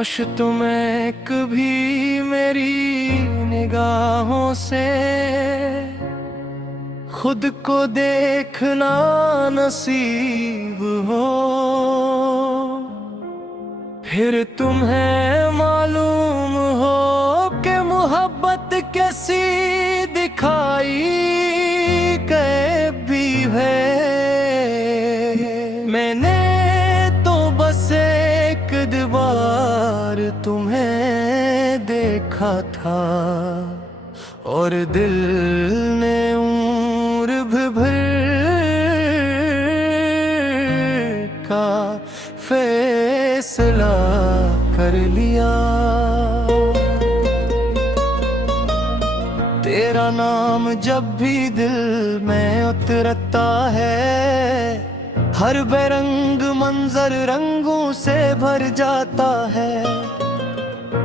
काश तुम्हें कभी मेरी निगाहों से खुद को देखना नसीब हो, फिर तुम्हें मालूम हो कि मोहब्बत कैसी दिखाई कैफी है। मैंने तो बस एक बार तुम्हें देखा था और दिल ने उम्र भर का फैसला कर लिया। तेरा नाम जब भी दिल में उतरता है, हर बेरंग मंजर रंगों से भर जाता है।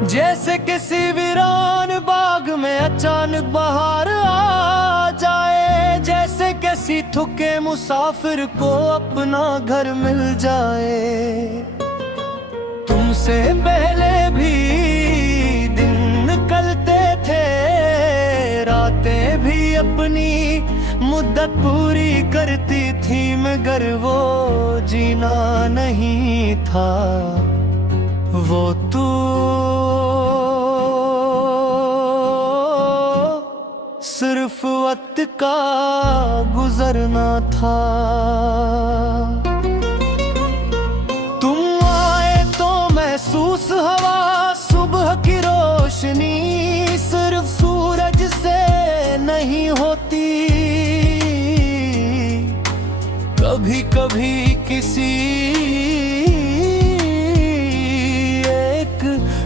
जैसे किसी वीरान बाग में अचानक बहार आ जाए, जैसे किसी थके मुसाफिर को अपना घर मिल जाए। तुमसे पहले भी दिन निकलते थे, रातें भी अपनी मुद्दत पूरी करती थी, मगर वो जीना नहीं था, वो तू सिर्फ वक्त का गुजरना था। तुम आए तो महसूस हवा सुबह की रोशनी, सिर्फ सूरज से नहीं होती। कभी कभी किसी एक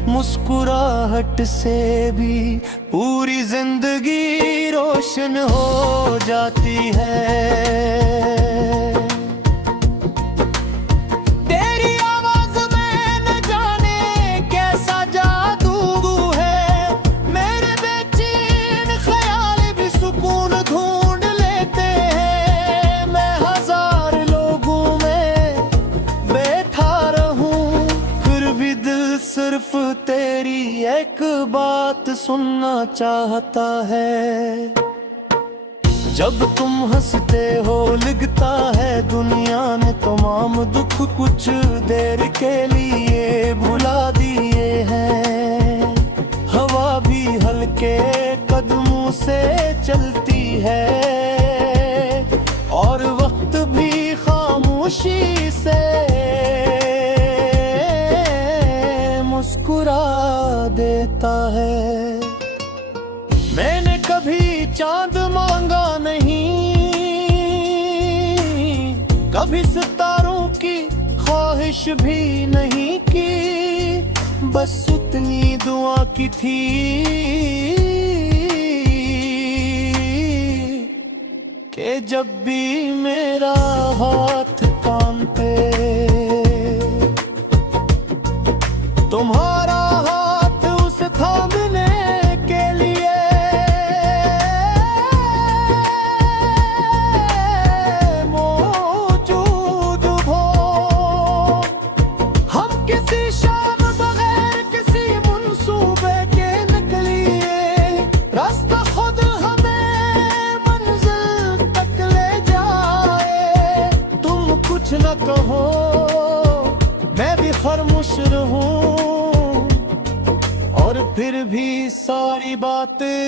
मुस्कुराहट से भी पूरी जिंदगी रोशन हो जाती है। तेरी आवाज में न जाने कैसा जादू है, मेरे बेचैन ख्याल भी सुकून ढूंढ लेते हैं। मैं हजार लोगों में बैठा रहूं, फिर भी दिल सिर्फ तेरी एक बात सुनना चाहता है। जब तुम हंसते हो लिखता है दुनिया ने तमाम दुख, कुछ देर के लिए भुला दिए हैं। हवा भी हल्के कदमों से चलती है और वक्त भी खामोशी से मुस्कुरा देता है। मैंने कभी चांद मांगा नहीं, कभी सितारों की ख्वाहिश भी नहीं की, बस उतनी दुआ की थी कि जब भी मेरा हाथ काम पे तुम्हारा हाथ उसे थामने के लिए मौजूद हो। हम किसी शाम बगैर किसी मंसूबे के निकलिए, रास्ता खुद हमें मंजिल तक ले जाए। तुम कुछ न कहो मैं भी खामोश रहूं, और फिर भी सारी बातें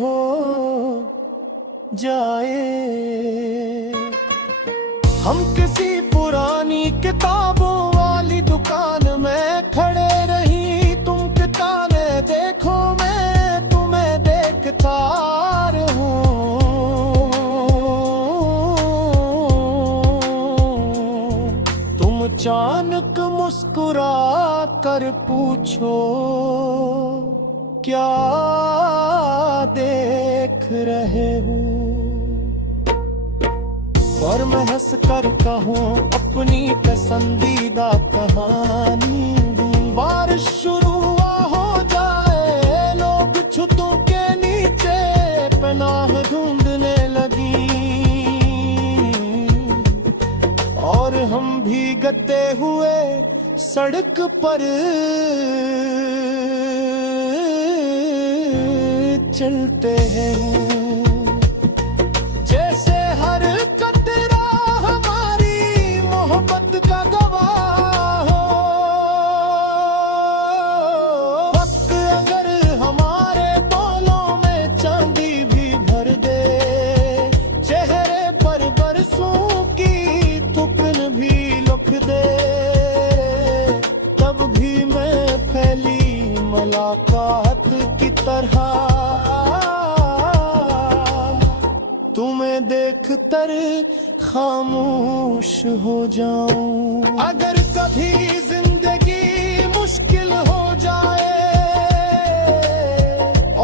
हो जाए। हम किसी पुरानी किताबों वाली दुकान में खड़े रही, तुम किताबें देखो मैं तुम्हें देखता रहूं। तुम अचानक मुस्कुरा कर पूछो क्या देख रहे हो, और मैं हंस कर कहूँ अपनी पसंदीदा कहानी। बारिश शुरू हो जाए, लोग छतों के नीचे पनाह ढूंढने लगी, और हम भीगते हुए सड़क पर चलते हैं, जैसे हर कतरा हमारी मोहब्बत का गवाह हो। वक्त अगर हमारे बोलों में चांदी भी भर दे, चेहरे पर बरसों की थुकन भी लिख दे, तब भी मैं फैली मुलाकात की तरह तुम्हें देख कर खामोश हो जाऊं। अगर कभी जिंदगी मुश्किल हो जाए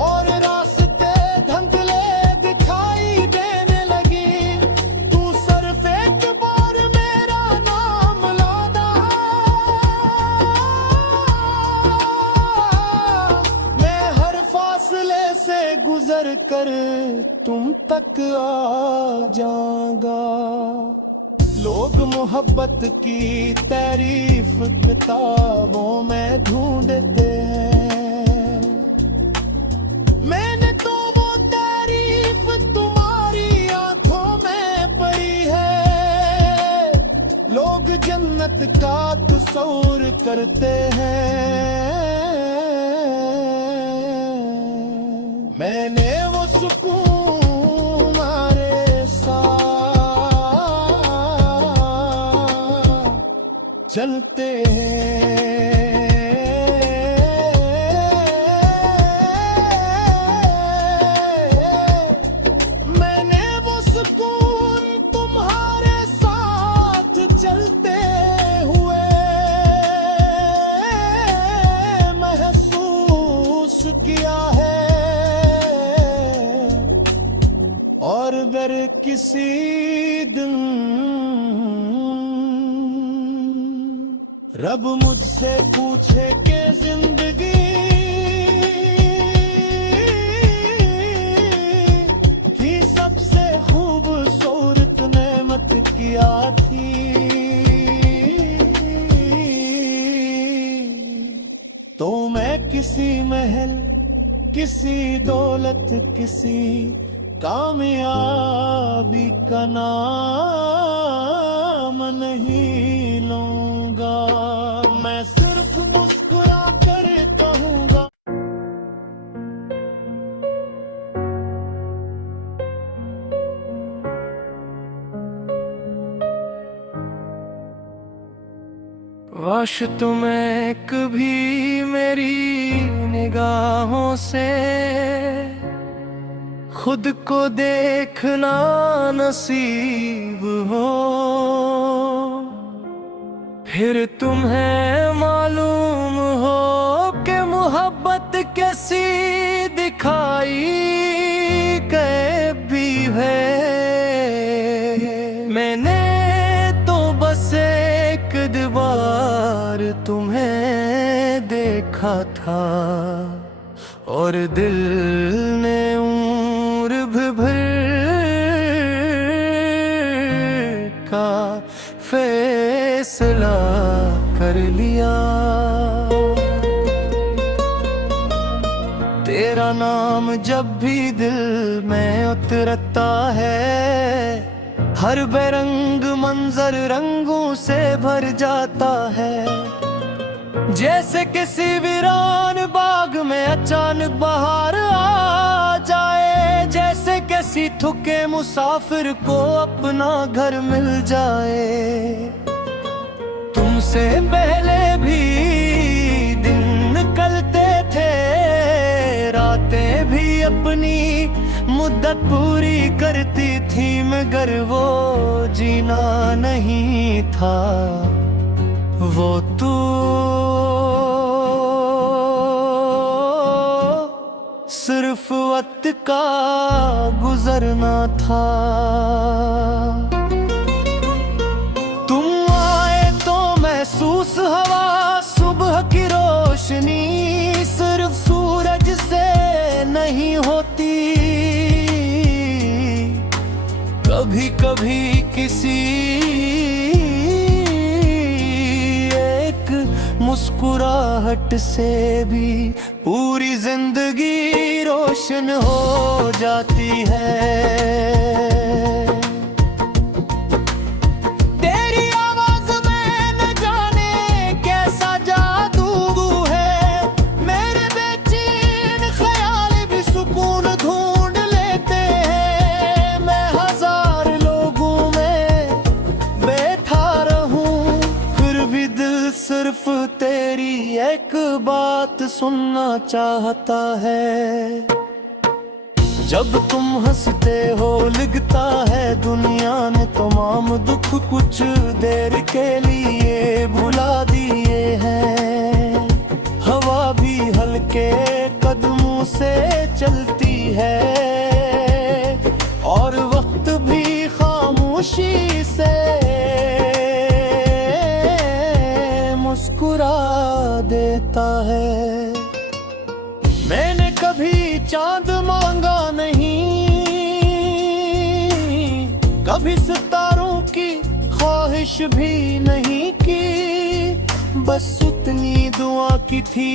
और रास्ते धुंधले दिखाई देने लगी, तू सिर्फ एक बार मेरा नाम लाना, मैं हर फासले से गुजर कर तुम तक आ जाऊंगा। लोग मोहब्बत की तारीफ किताबों में ढूंढते हैं, मैंने तो वो तारीफ तुम्हारी आंखों में पढ़ी है। लोग जन्नत का तस्वीर करते हैं, मैंने वो सुकून चलते हैं। मैंने वो सुकून तुम्हारे साथ चलते हुए महसूस किया है, और अगर किसी दिन रब मुझसे पूछे कि जिंदगी की सबसे खूबसूरत नेमत क्या थी, तो मैं किसी महल, किसी दौलत, किसी कामयाबी का नाम नहीं लूंगा, मैं सिर्फ मुस्कुरा कर कहूंगा। काश तुम्हें कभी मेरी निगाहों से खुद को देखना नसीब हो, फिर तुम्हें मालूम हो कि मोहब्बत कैसी दिखाई भी है। मैंने तो बस एक बार तुम्हें देखा था, और दिल ने भर का फैसला कर लिया। तेरा नाम जब भी दिल में उतरता है, हर बेरंग मंजर रंगों से भर जाता है। जैसे किसी वीरान बाग में अचानक बहार आ जाए, जैसे किसी थके मुसाफिर को अपना घर मिल जाए। तुमसे पहले भी दिन निकलते थे, रातें भी अपनी मुद्दत पूरी करती थी, मगर वो जीना नहीं था, वो तू सिर्फ वक्त का गुजरना था। तुम आए तो महसूस हवा सुबह की रोशनी, सिर्फ सूरज से नहीं होती, कभी कभी किसी एक मुस्कुराहट से भी पूरी जिंदगी रोशन हो जाती है। तेरी आवाज में न जाने कैसा जादू है, मेरे बेचैन ख्याल भी सुकून ढूंढ लेते हैं। मैं हजार लोगों में बैठा रहूं, फिर भी दिल सिर्फ तेरी एक बात सुनना चाहता है। जब तुम हंसते हो लिखता है दुनिया ने तमाम दुख, कुछ देर के लिए भुला दिए हैं। हवा भी हल्के कदमों से चलती है और वक्त भी खामोशी से मुस्कुरा देता है। मैंने कभी चांद मांगा नहीं, कभी सितारों की ख्वाहिश भी नहीं की, बस उतनी दुआ की थी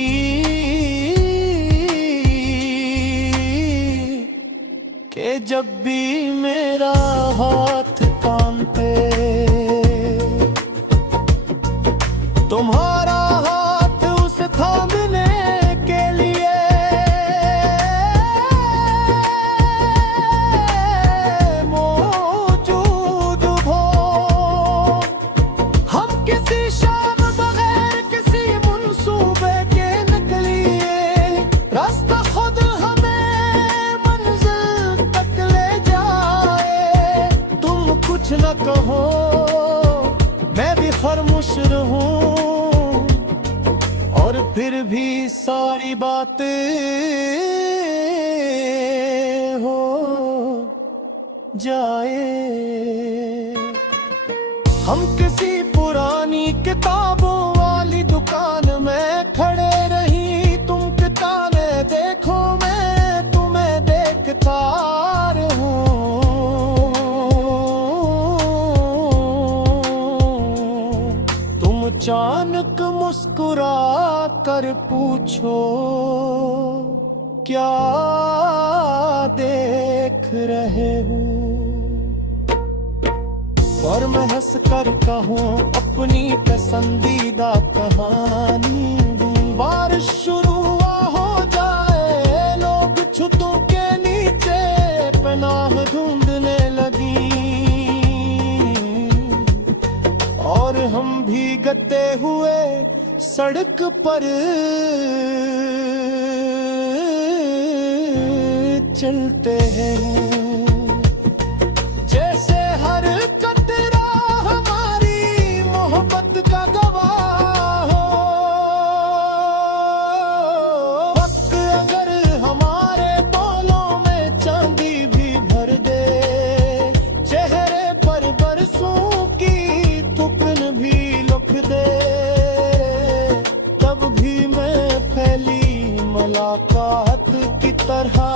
कि जब भी मेरा हाथ कान पे तुम्हारा हाथ उसे थामने के लिए मौजूद हो। हम किसी शाम बगैर किसी मंसूबे के निकलिए, रास्ता खुद हमें मंजिल तक ले जाए। तुम कुछ न कहो मैं भी खामोश रहूं, और फिर भी सारी बातें हो जाए। हम किसी पुरानी किताबों वाली दुकान में खड़े रही, तुम किताबें देखो मैं तुम्हें देखता रहूं। तुम अचानक मुस्कुरा कर पूछो क्या देख रहे हो, और मैं हंस कर कहूँ अपनी पसंदीदा कहानी। बारिश शुरू हो जाए, लोग छतों के नीचे पनाह ढूंढने लगी, और हम भीगते हुए सड़क पर चलते हैं। जैसे हर कतरा हमारी मोहब्बत का गवाह हो। वक्त अगर हमारे बोलों में चांदी भी भर दे, चेहरे पर बरसों की थुकन भी लिख दे, तब भी मैं फैली मुलाकात की तरह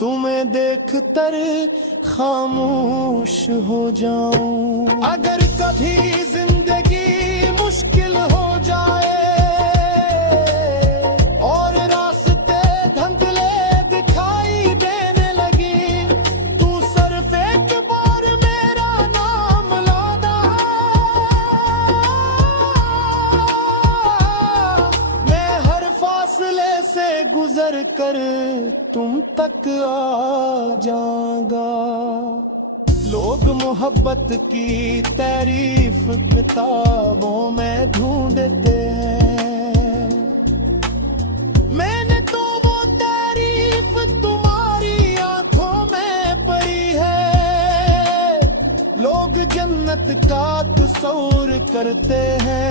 तुम्हें देखकर खामोश हो जाऊं। अगर कभी जिंदगी मुश्किल हो जाए और रास्ते धुंधले दिखाई देने लगी, तू सिर्फ एक बार मेरा नाम लाना, मैं हर फासले से गुजर कर तुम तक आ जाऊंगा। लोग मोहब्बत की तारीफ किताबों में ढूंढते हैं, मैंने तो वो तारीफ तुम्हारी आंखों में पढ़ी है। लोग जन्नत का तस्वीर करते हैं,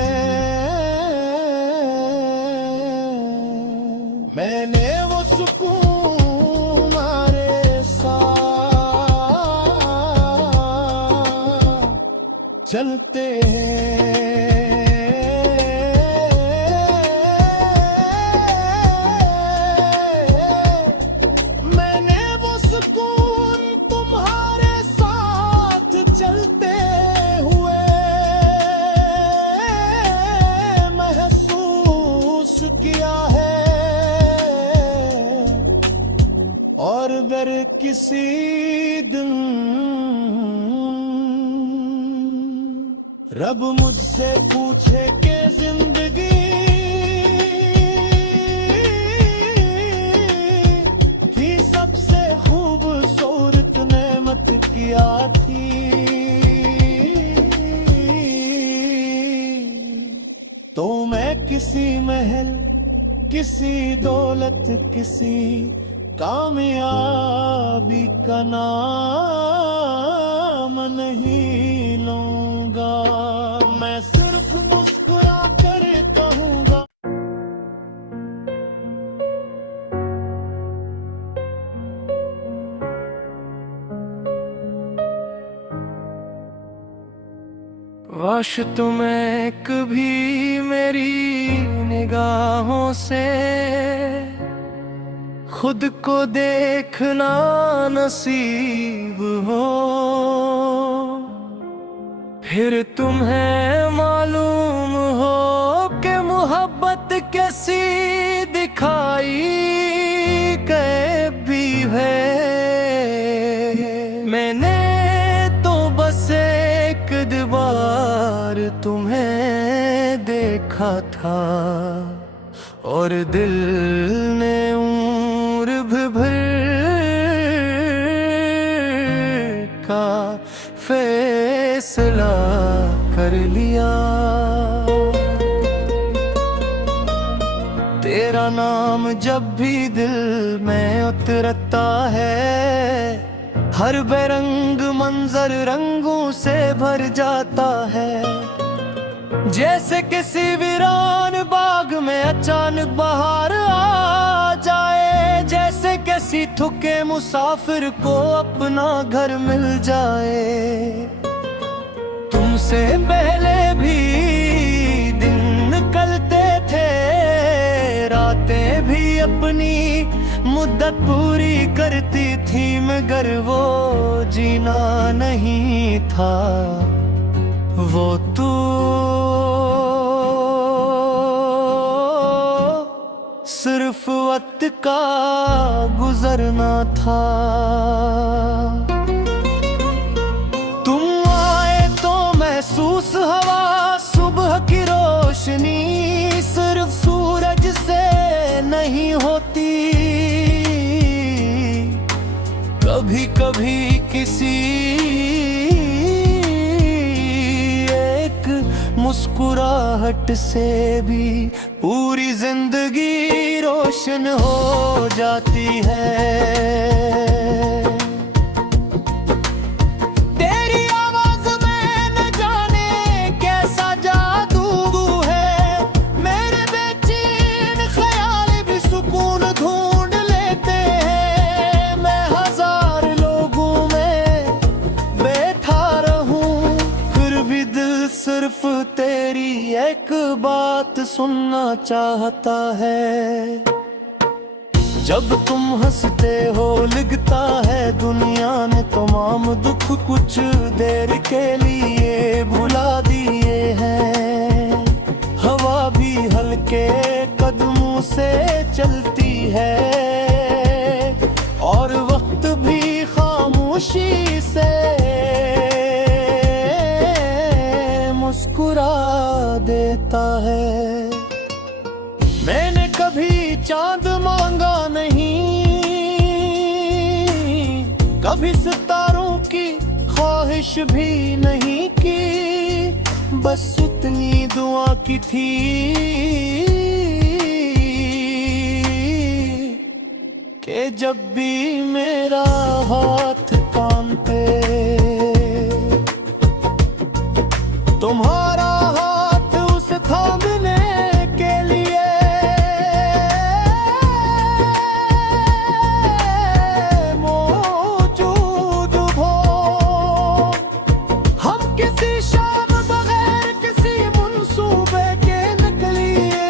मैंने वो सुकून चलते हैं। मैंने वो सुकून तुम्हारे साथ चलते हुए किया है, और अगर किसी दिन रब मुझसे पूछे कि जिंदगी की सबसे खूबसूरत नेमत क्या थी, तो मैं किसी महल, किसी दौलत, किसी कामयाबी का नाम नहीं लूंगा। मैं सिर्फ मुस्कुरा कर कहूंगा। काश तुम्हें कभी मेरी निगाहों से खुद को देखना नसीब हो, फिर तुम्हें मालूम हो कि मोहब्बत कैसी दिखाई भी है। मैंने तो बस एक बार तुम्हें देखा था, और दिल ने भर का फैसला कर लिया। तेरा नाम जब भी दिल में उतरता है, हर बेरंग मंजर रंगों से भर जाता है। जैसे किसी वीरान बाग में अचानक बहार आ जाए, जैसे किसी थके मुसाफिर को अपना घर मिल जाए। तुमसे पहले भी दिन निकलते थे, रातें भी अपनी मुद्दत पूरी करती थी, मगर वो जीना नहीं था, वो तू सिर्फ वक्त का गुजरना था। तुम आए तो महसूस हवा सुबह की रोशनी, सिर्फ सूरज से नहीं होती, कभी कभी किसी मुस्कुराहट से भी पूरी जिंदगी रोशन हो जाती है। तेरी आवाज में न जाने कैसा जादू है, मेरे बेचैन ख्याल भी सुकून ढूंढ लेते हैं। मैं हजार लोगों में बैठा रहूं, फिर भी दिल सिर्फ तेरी एक बात सुनना चाहता है। जब तुम हंसते हो लिखता है दुनिया ने तमाम दुख, कुछ देर के लिए भुला दिए हैं। हवा भी हल्के कदमों से चलती है, और वक्त भी खामोशी से मुस्कुरा देता है। मैंने कभी चांद मांगा नहीं, कभी सितारों की ख्वाहिश भी नहीं की, बस इतनी दुआ की थी कि जब भी मेरा हाथ कान पे तुम्हारा हाथ उस थामने के लिए मौजूद हो। हम किसी शाम बगैर किसी मंसूबे के निकलिए,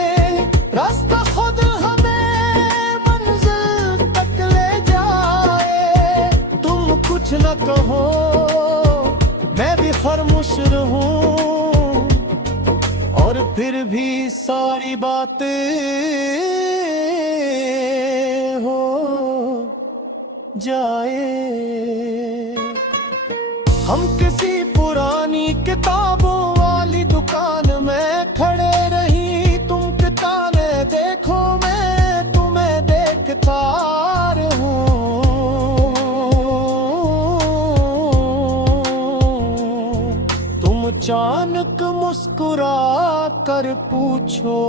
रास्ता खुद हमें मंजिल तक ले जाए। तुम कुछ न कहो सारी बातें हो जाए। हम किसी पुरानी किताबों वाली दुकान में खड़े रही, तुम किताबें देखो मैं तुम्हें देखता रहूं। तुम अचानक मुस्कुरा कर पूछो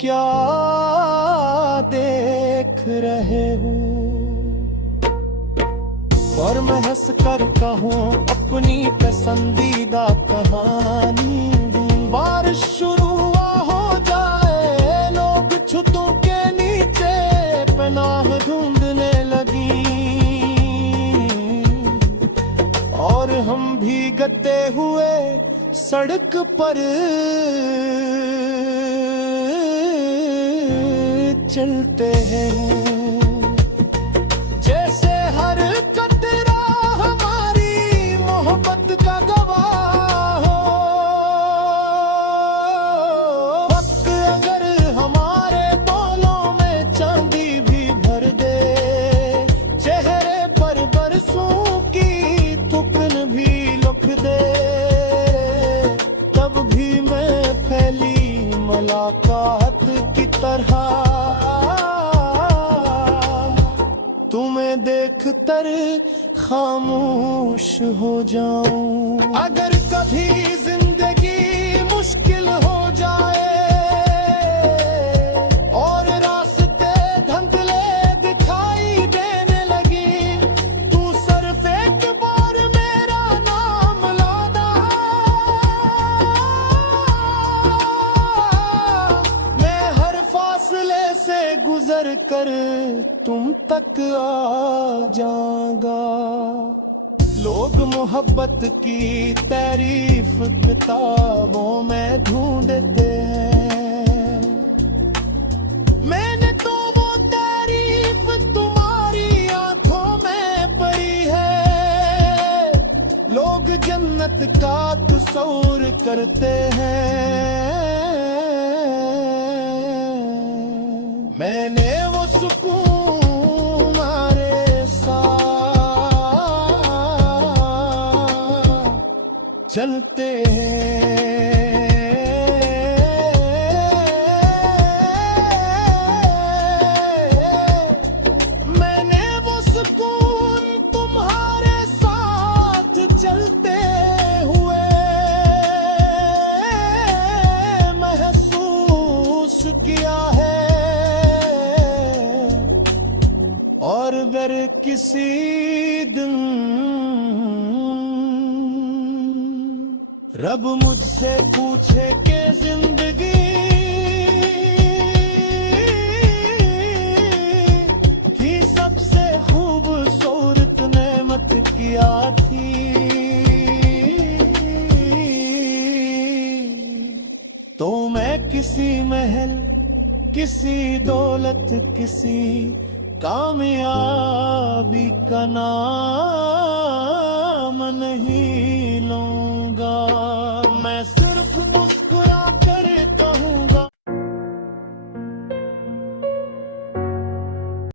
क्या देख रहे हो, और मैं हंस कर कहूँ अपनी पसंदीदा कहानी। बारिश शुरू हो जाए, लोग छतों के नीचे पनाह ढूंढने लगी, और हम भीगते हुए सड़क पर चलते हैं। जैसे हर कतरा हमारी मोहब्बत का गवाह हो। वक्त अगर हमारे बोलों में चांदी भी भर दे, चेहरे पर बरसों की थुकन भी लिख दे, तब भी मैं फैली मुलाकात की तरह तुम्हें देखकर खामोश हो जाऊं। अगर कभी जिंदगी मुश्किल हो जाए और रास्ते धुंधले दिखाई देने लगी, तू सिर्फ एक बार मेरा नाम लाना, मैं हर फासले से गुजर कर तुम तक आ जाऊंगा। लोग मोहब्बत की तारीफ किताबों में ढूंढते हैं, मैंने तो वो तारीफ तुम्हारी आंखों में पढ़ी है। लोग जन्नत का तस्वीर करते हैं, मैंने वो सुकून तुम्हारे साथ चलते हैं। मैंने वो सुकून तुम्हारे साथ चलते हुए महसूस किया है, और अगर किसी दिन रब मुझसे पूछे कि जिंदगी की सबसे खूबसूरत नेमत क्या थी, तो मैं किसी महल, किसी दौलत, किसी कामयाबी का नाम नहीं लूं।